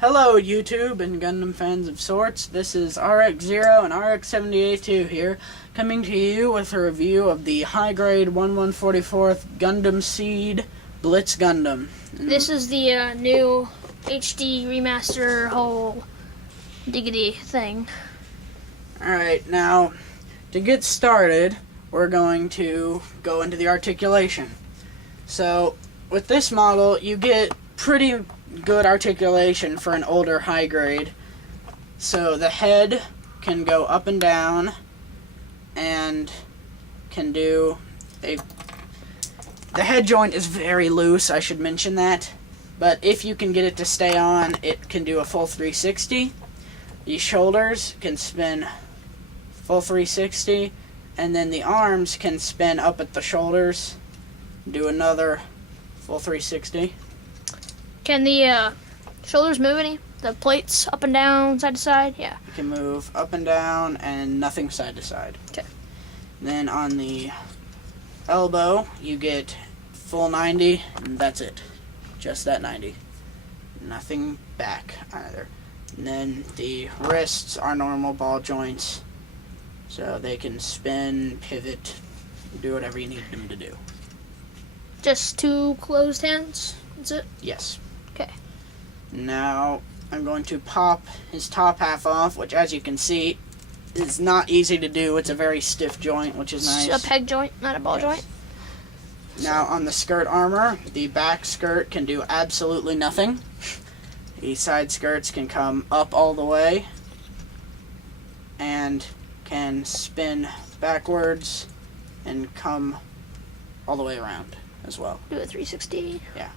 Hello YouTube and Gundam fans of sorts, this is RX0 and RX78 here, coming to you with a review of the high-grade 1144th Gundam Seed Blitz Gundam. This is the new HD remaster whole diggity thing. Alright, now, to get started, we're going to go into the articulation. So, with this model, you get pretty good articulation for an older high grade. So the head can go up and down and can do the head joint is very loose, I should mention that, but if you can get it to stay on, it can do a full 360. The shoulders can spin full 360, and then the arms can spin up at the shoulders, do another full 360. Can the shoulders move any? The plates up and down, side to side? Yeah. You can move up and down and nothing side to side. Okay. Then on the elbow, you get full 90, and that's it. Just that 90. Nothing back either. And then the wrists are normal ball joints, so they can spin, pivot, do whatever you need them to do. Just two closed hands? That's it? Yes. Okay. Now, I'm going to pop his top half off, which, as you can see, is not easy to do. It's a very stiff joint, which is nice. It's a peg joint, not a ball joint. Now, on the skirt armor, the back skirt can do absolutely nothing. The side skirts can come up all the way and can spin backwards and come all the way around as well. Do a 360. Yeah.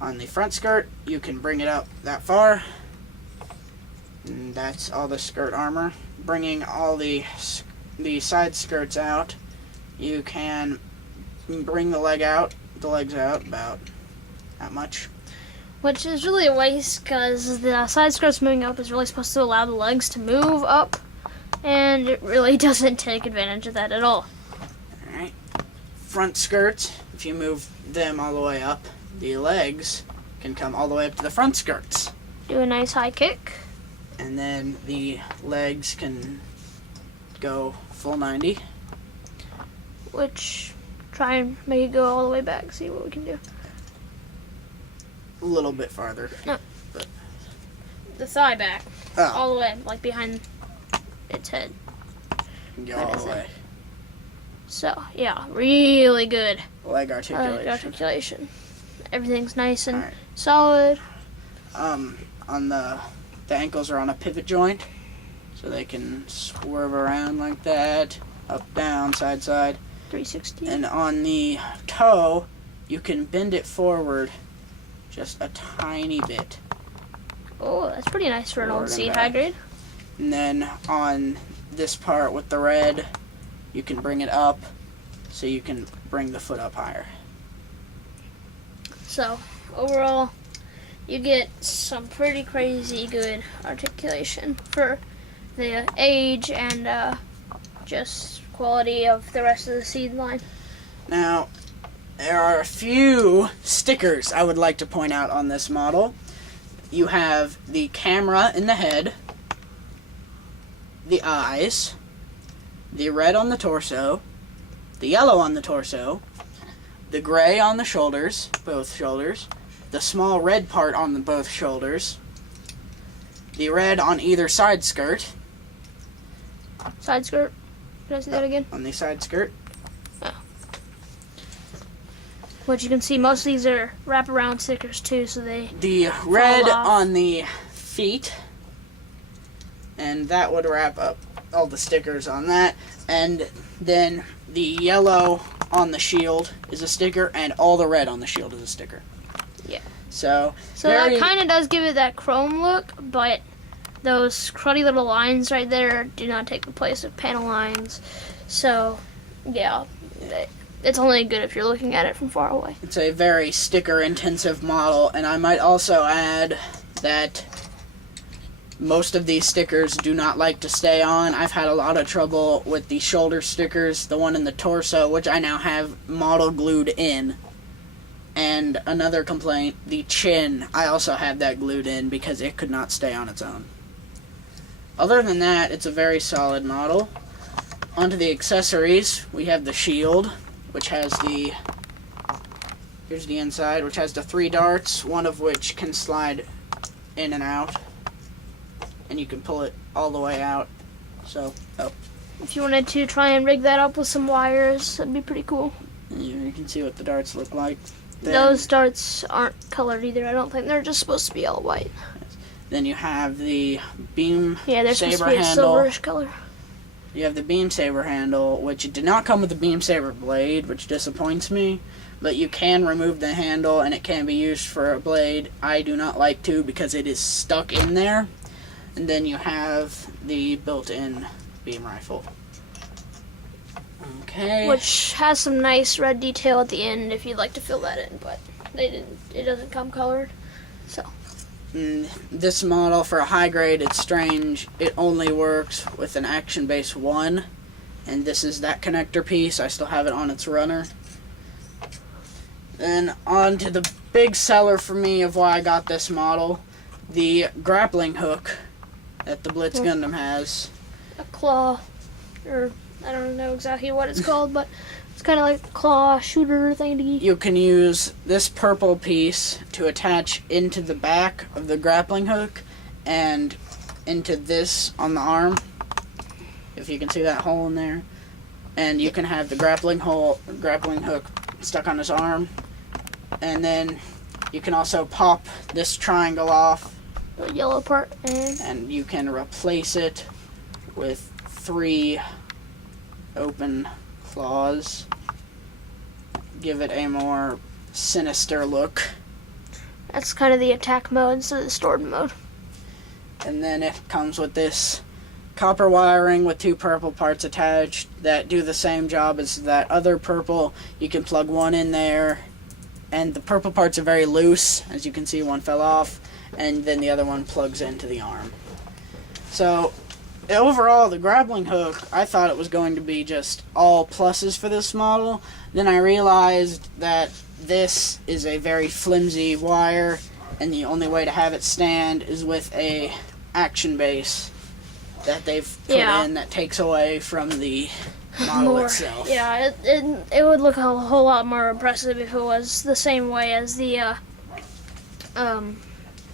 On the front skirt, you can bring it up that far. And that's all the skirt armor. Bringing all the side skirts out, you can bring the legs out about that much. Which is really a waste, because the side skirts moving up is really supposed to allow the legs to move up, and it really doesn't take advantage of that at all. Alright. Front skirts, if you move them all the way up, the legs can come all the way up to the front skirts. Do a nice high kick. And then the legs can go full 90. Which, try and make it go all the way back, see what we can do. A little bit farther. No. But the thigh back. Oh. All the way, like behind its head. Go all the way. So, yeah, really good. Leg articulation. Articulation. Everything's nice and Alright. solid. On the ankles are on a pivot joint, so they can swerve around like that, up, down, side, side. 360. And on the toe, you can bend it forward just a tiny bit. Oh, that's pretty nice for an Forward old and seed back. high grade. And then on this part with the red, you can bring it up, so you can bring the foot up higher. So, overall, you get some pretty crazy good articulation for the age and just quality of the rest of the seed line. Now, there are a few stickers I would like to point out on this model. You have the camera in the head, the eyes, the red on the torso, the yellow on the torso, the gray on the shoulders, both shoulders, the small red part on both shoulders, the red on either side skirt. Side skirt. Did I see that again? On the side skirt. Which you can see, most of these are wraparound stickers too, so they The red off. on the feet, and that would wrap up all the stickers on that. And then the yellow on the shield is a sticker, and all the red on the shield is a sticker. Yeah. So that kind of does give it that chrome look, but those cruddy little lines right there do not take the place of panel lines. So, yeah, it's only good if you're looking at it from far away. it's a very sticker-intensive model, and I might also add that most of these stickers do not like to stay on. I've had a lot of trouble with the shoulder stickers, the one in the torso, which I now have model glued in. And another complaint, the chin, I also had that glued in because it could not stay on its own. Other than that, it's a very solid model. Onto the accessories, we have the shield, which has the, here's the inside, which has the 3 darts, one of which can slide in and out. And you can pull it all the way out. So, If you wanted to try and rig that up with some wires, that'd be pretty cool. you can see what the darts look like. Then, Those darts aren't colored either. I don't think they're just supposed to be all white. then you have the beam Yeah, they're supposed to saber be a handle. silverish color. You have the beam saber handle, which did not come with the beam saber blade, which disappoints me. But you can remove the handle, and it can be used for a blade. I do not like to because it is stuck in there. And then you have the built-in beam rifle. Okay. Which has some nice red detail at the end if you'd like to fill that in, but they didn't. It doesn't come colored. So This model, for a high grade, it's strange. It only works with an action base 1. And this is that connector piece. I still have it on its runner. Then on to the big seller for me of why I got this model. The grappling hook that the Blitz Gundam has. a claw, or I don't know exactly what it's called, but it's kind of like a claw shooter thingy. You can use this purple piece to attach into the back of the grappling hook and into this on the arm. If you can see that hole in there. And you can have the grappling hook stuck on his arm. And then you can also pop this triangle off, The yellow part, and you can replace it with 3 open claws. Give it a more sinister look. that's kind of the attack mode instead of the stored mode. And then it comes with this copper wiring with 2 purple parts attached that do the same job as that other purple. You can plug one in there, and the purple parts are very loose. As you can see, one fell off, and then the other one plugs into the arm. So overall, the grappling hook, I thought it was going to be just all pluses for this model. Then I realized that this is a very flimsy wire, and the only way to have it stand is with a action base that they've put in that takes away from the model itself. Yeah, it would look a whole lot more impressive if it was the same way as the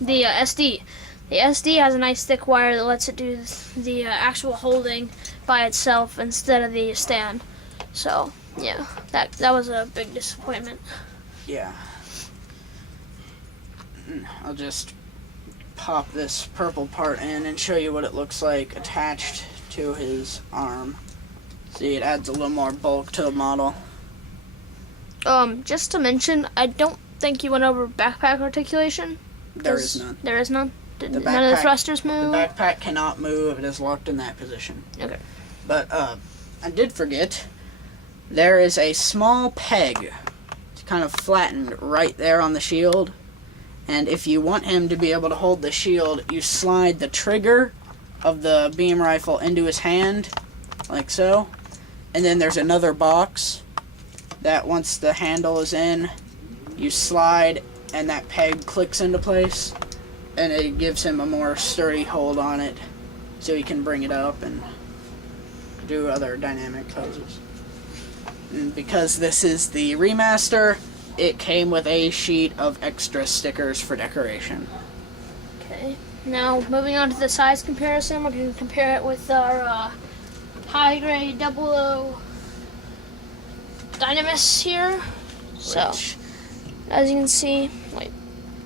SD. The SD has a nice thick wire that lets it do the actual holding by itself instead of the stand. So yeah, that was a big disappointment. Yeah. I'll just pop this purple part in and show you what it looks like attached to his arm. See, it adds a little more bulk to the model. Just to mention, I don't think you went over backpack articulation. There is none. There is none? The None of the backpack- thrusters move? The backpack cannot move. It is locked in that position. Okay. But, I did forget, there is a small peg. It's kind of flattened right there on the shield. And if you want him to be able to hold the shield, you slide the trigger of the beam rifle into his hand, like so. And then there's another box that once the handle is in, you slide and that peg clicks into place. And it gives him a more sturdy hold on it so he can bring it up and do other dynamic poses. And because this is the remaster, it came with a sheet of extra stickers for decoration. Okay. Now, moving on to the size comparison, we're going to compare it with our high-grade 00 Dynamis here. So, Which as you can see,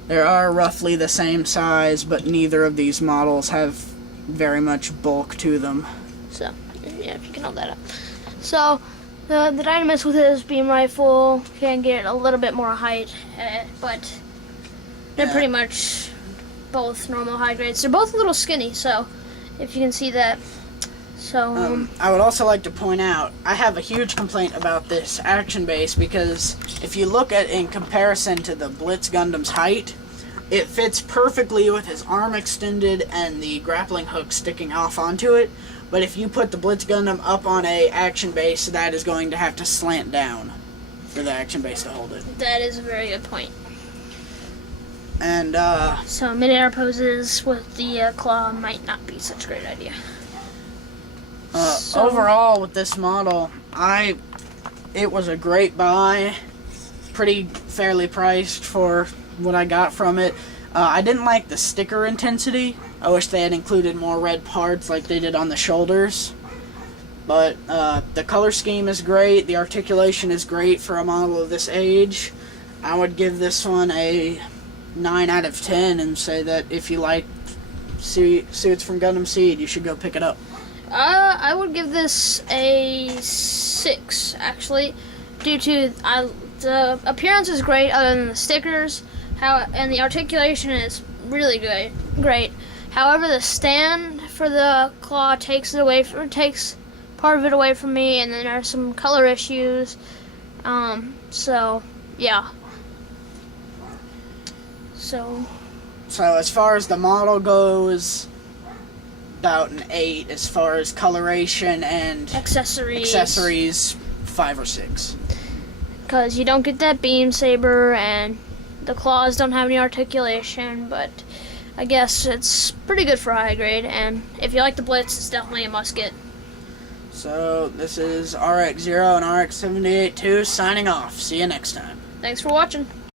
there are roughly the same size, but neither of these models have very much bulk to them. so, yeah, if you can hold that up. So, the Dynamis with his beam rifle can get a little bit more height, but they're pretty much both normal high grades. They're both a little skinny, so if you can see that. So, I would also like to point out, I have a huge complaint about this action base because if you look at it in comparison to the Blitz Gundam's height, it fits perfectly with his arm extended and the grappling hook sticking off onto it. But if you put the Blitz Gundam up on a action base, that is going to have to slant down for the action base to hold it. That is a very good point. And So mid-air poses with the claw might not be such a great idea. So- overall with this model, it was a great buy, pretty fairly priced for what I got from it. I didn't like the sticker intensity. I wish they had included more red parts like they did on the shoulders. But the color scheme is great. The articulation is great for a model of this age. I would give this one a 9 out of 10 and say that if you like suits from Gundam Seed, you should go pick it up. I would give this a 6, actually, due to the appearance is great other than the stickers, and the articulation is really great. However, the stand for the claw takes part of it away from me, and then there are some color issues. So yeah. So as far as the model goes, about an 8. As far as coloration and accessories, 5 or 6. Because you don't get that beam saber, and the claws don't have any articulation, but I guess it's pretty good for high grade, and if you like the Blitz, it's definitely a must get. So this is RX0 and RX782 signing off. See you next time. Thanks for watching.